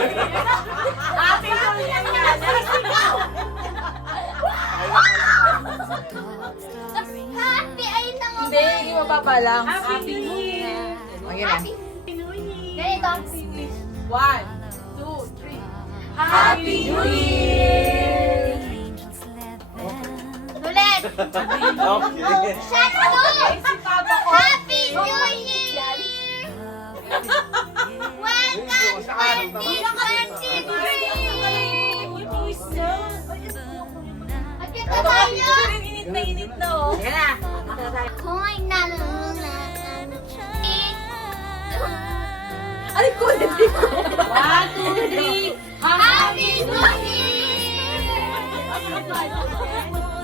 Happy New Year nga. Happy ay lang ako. Hindi, ibababa lang. Happy New Year. Okay na. Happy. New Year. Ganito. 1, 2, 3. Happy New Year. Ulit. Okay. Shut up. Happy New Year. Welcome 2023. At kita tayo. Init na init na oh. Ayan na. Ako'y nalulungan. Ay, ko, hindi ko. 1, 2, 3. Happy New Year. Welcome 2023.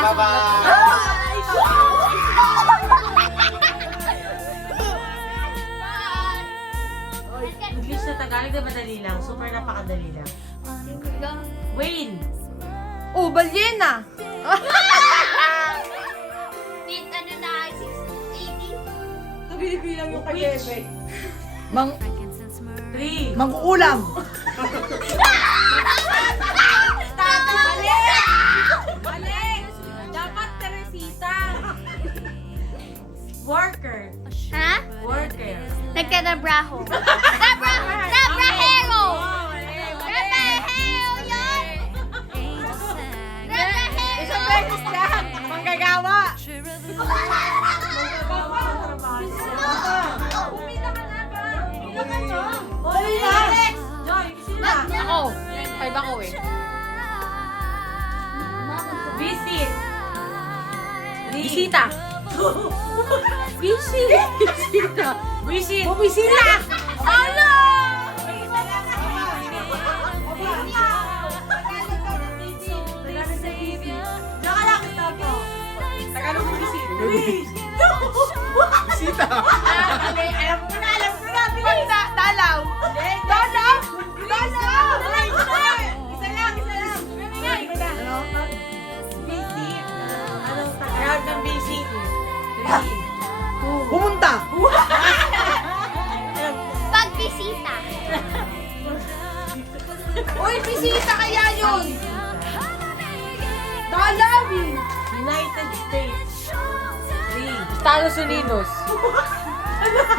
Bye-bye. English na Tagalog na madali lang. Super napakadali lang. Wayne. Oh, balyena. Ano na, 680. Binibilang yung Which? Three. Mangkukulam. Mali! Dapat Teresita. Worker. Ha? Worker. Nagtatrabaho. Trabrahero! Trabrahero yun! Trabrahero! Isang beses lang. Manggagawa. Dali na! Joy, sila. Ako. 5 ako eh. Visit. Bisita. Bisita. Visit. Bumisita. Ano? Tagalog ng bisita. Bisita. Alam ko na. Dalaw. Dalaw. Isa lang. Visit. Anong Tagalog ng visit? Pumunta. Pagbisita. Uy, bisita kaya yun. Dalaw. United States. Estados Unidos.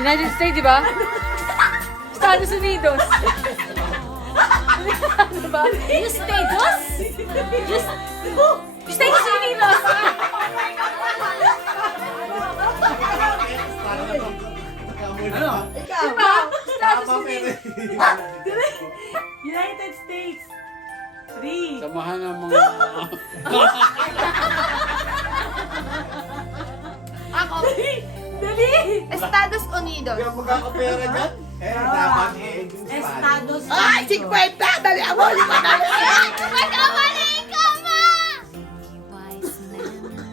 United States, di ba? Estados Unidos. Ano ba? Yung Stados? Yung Stados Unidos. Ano? Diba? Estados Tama, Unidos. pero... United States. 3. Samahan ng mga... Ako. Dali! Estados Unidos. Kaya magkakapera dyan? Dapat eh. Estados Ay, 50! Dali ako! Magkamali ka mo!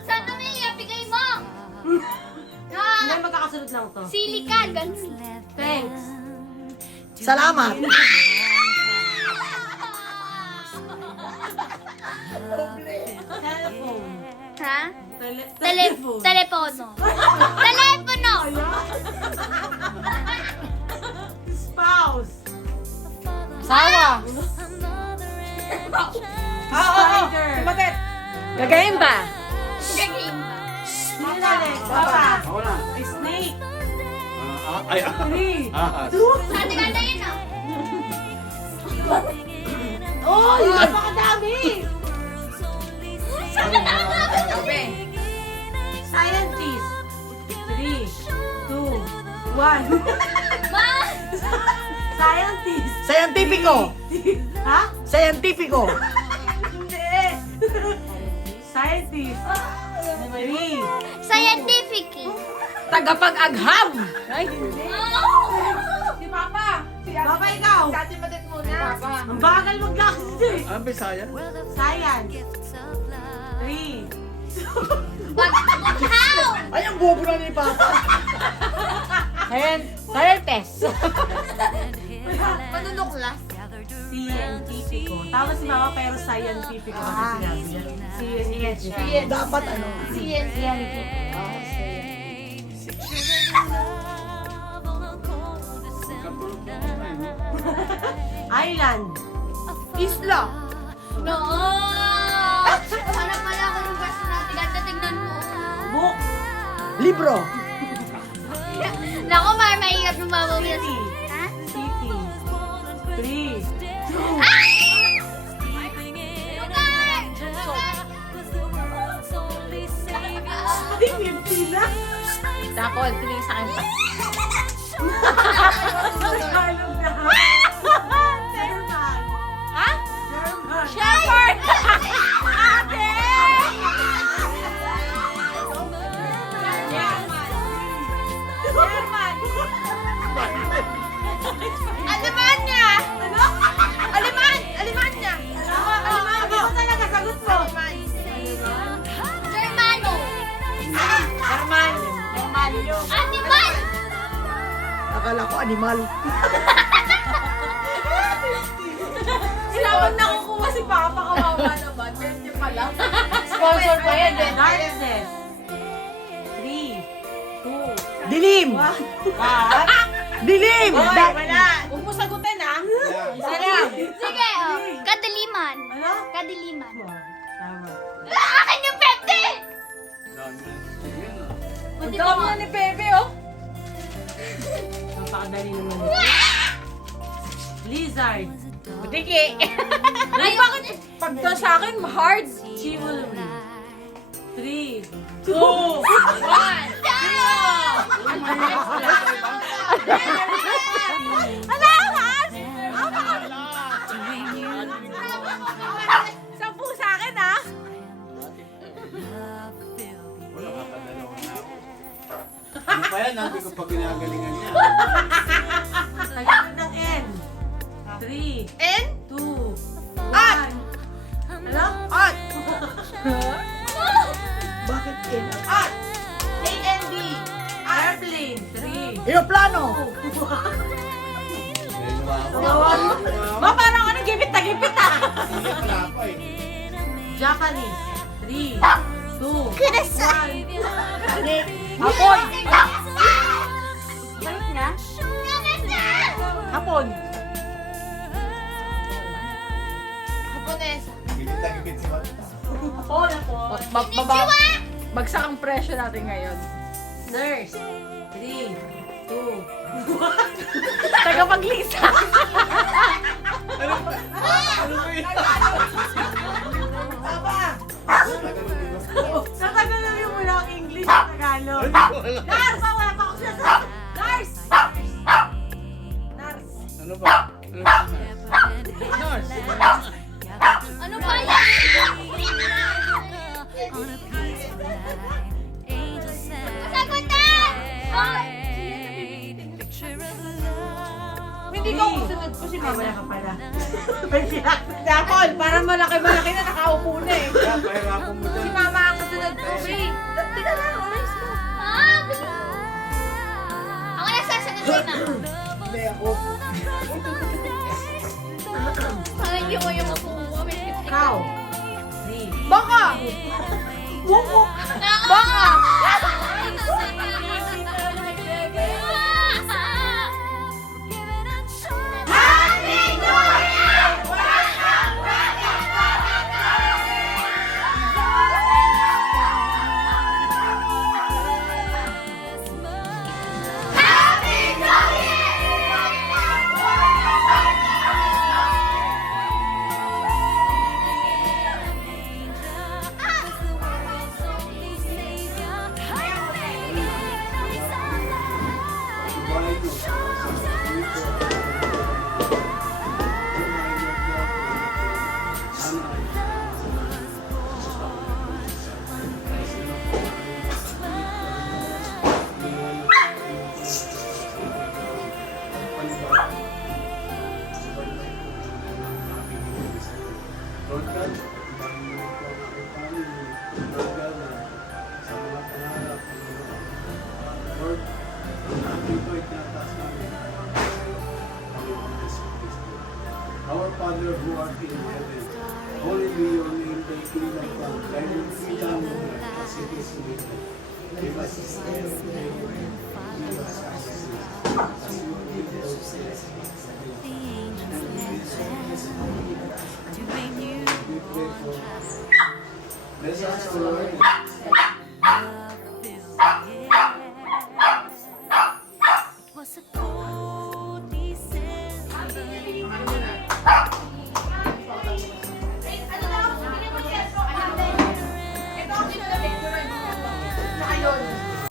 Saan naman yung ibigay mo? Hindi, magkakasunod lang to. Silikan, ganun. Thanks. Salamat. Telephone. Ha? Telephone. Telepono. Telepono! Spouse. Sawa. Spider. Sumagot. Gagayin ba? Gaging. Papa. Ako na. Snake. Ay, 3. ahas. Saan ganda yun, no? Oh, napakadami. Kape. Scientist. 3, 2, 1. Ma! Scientist. Scientifico. Ha? Scientifico. Hindi. Scientist. 3. Scientific. Tagapag-agham. Ay, Si Papa. Papa, ikaw. Dati matit muna. Papa. Ang bagal maglakad eh. Ang Bisaya? Science. 3. How? Ay, ang bobo na ni Papa. Scientist. Manunuklas. Scientifico. Tama si Mama pero scientifico kasi sinabi niya. Scientifico. Dapat ano? Island. Isla. No! Para pala ako ng bus natin. Ganda, tignan mo. Book. Libro. Naku, mahirap ng mama mo yun. Ha? City. 3. Lugar! Ay, 50 na. Takol, tingin sa akin pa. Tagalog na. German. Ha? German. Shepherd! Ate! German! Alemanya! Ano? Alemanya! Ano talaga? Sagot mo. Germano! German! German yun. Animal! Akala ko animal. Sinabag na kukuha si Papa. Kawawa naman. 20 pa lang. Sponsor pa yan. Darkness. 3, 2, Dilim! 1. Dilim! Wala. Huwag mo sagutin ah. Isa lang. Sige, oh. Kadiliman. Ano? Kadiliman. Tama. Akin yung 50! Ang dami na ni Bebe oh. Napakadali naman. Blizzard. Butiki. Ay, bakit pag to sa akin, hard? Chivalry. 3, 2, 1. Alakas! Sampu sa akin ah. Wala ka pa dalawa na ako. Ano pa yan? Nabi ko pag ginagalingan niya. Tagalog ng N. 3, N? 2, 1. At! Ano? At! Bakit N? At! A-N-D! Airplane. 3, Aeroplano! 2, 1. Ma, parang ano, gipit na gipit ah! Japanese. 3, 2, 1. Hapon! Balik na? Hapon! Japonesa. Gipit si Mata. Hapon, hapon. Bagsak ang presyo natin ngayon. Nurse. 3, 2, Tagapaglisa! Ano ba yun? Sa Tagalog mo lang English at Tagalog. Nurse! Wala pa ako sinasabi. Nurse! Nurse. Ano ba? Nurse. Ano ba yan? Masagutan! Oh! Hindi ko susunod ko si Mama. Wala ka pala. May piyak. Dakol, parang malaki-malaki na nakaupo na eh. Kaya pahirapan mo Si dyan. Mama ang susunod ko. Wait, tingnan lang, oras mo. Ah, bilis. Ako na sasagot sa'yo na. Hindi ako. Parang hindi mo yung makuha. Cow. 3. Baka! Buko! Baka! Lord God, ibangin mo po ang aking family. Lord God, sa mga pangarap. Lord, ang aking ito ay tinataas namin. Panginoon Yesu Cristo. Our Father, Father who art in heaven, holy be your name, thy kingdom come, thy will be done on earth as it is in heaven. Give us this day our daily bread, forgive us our sins, as we forgive those who sin against us. And lead us not into temptation, but we pray for bless us, O Lord, Was a cold December.